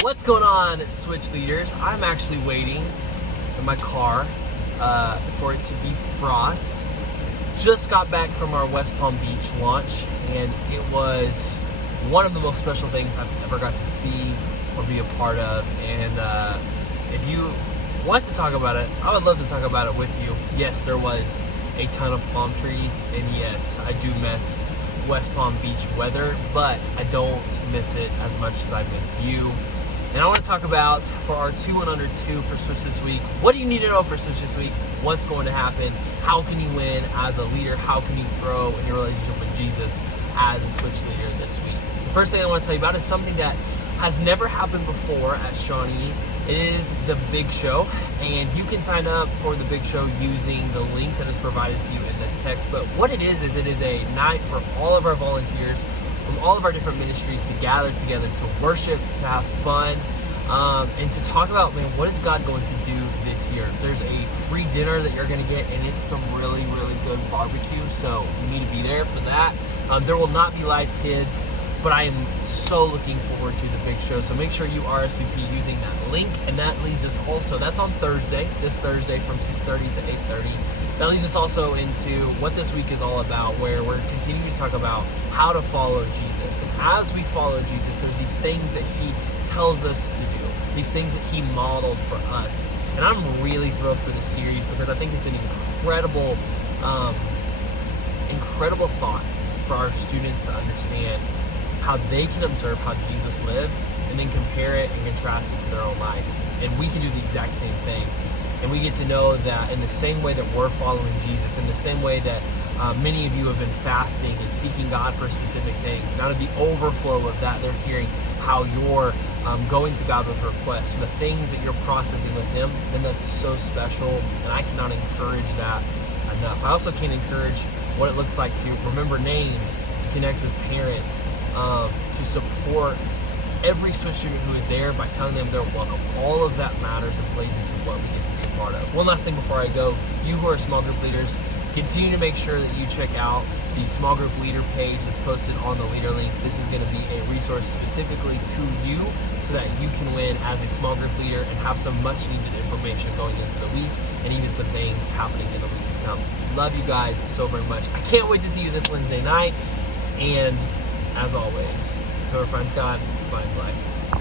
What's going on, Switch leaders? I'm actually waiting in my car for it to defrost. Just got back from our West Palm Beach launch, and it was one of the most special things I've ever got to see or be a part of. And if you want to talk about it, I would love to talk about it with you. Yes, there was a ton of palm trees, and yes, I do miss West Palm Beach weather, but I don't miss it as much as I miss you. And I want to talk about, for our 2 and Under 2 for Switch this week, what do you need to know for Switch this week? What's going to happen? How can you win as a leader? How can you grow in your relationship with Jesus as a Switch leader this week? The first thing I want to tell you about is something that has never happened before at Shawnee. It is the Big Show, and you can sign up for the Big Show using the link that is provided to you in this text. But what it is it is a night for all of our volunteers from all of our different ministries to gather together to worship, to have fun, and to talk about, man, what is God going to do this year? There's a free dinner that you're going to get, and it's some really, really good barbecue, so you need to be there for that. There will not be live kids, but I am so looking forward to the Big Show. So make sure you RSVP using that link. And that leads us also, that's on Thursday, this Thursday from 6:30 to 8:30. That leads us also into what this week is all about, where we're continuing to talk about how to follow Jesus. And as we follow Jesus, there's these things that he tells us to do, these things that he modeled for us. And I'm really thrilled for this series because I think it's an incredible thought for our students to understand how they can observe how Jesus lived and then compare it and contrast it to their own life. And we can do the exact same thing. And we get to know that in the same way that we're following Jesus, in the same way that many of you have been fasting and seeking God for specific things, and out of the overflow of that, they're hearing how you're going to God with requests, the things that you're processing with him, and that's so special. And I cannot encourage that enough. I also can't encourage what it looks like to remember names, to connect with parents, to support every Switch student who is there by telling them they're welcome. All of that matters and plays into what we get to be a part of. One last thing before I go, you who are small group leaders, continue to make sure that you check out the small group leader page that's posted on the leader link. This is going to be a resource specifically to you so that you can win as a small group leader and have some much needed information going into the week and even some things happening in the weeks to come. Love you guys so very much. I can't wait to see you this Wednesday night. And as always, whoever finds God finds life.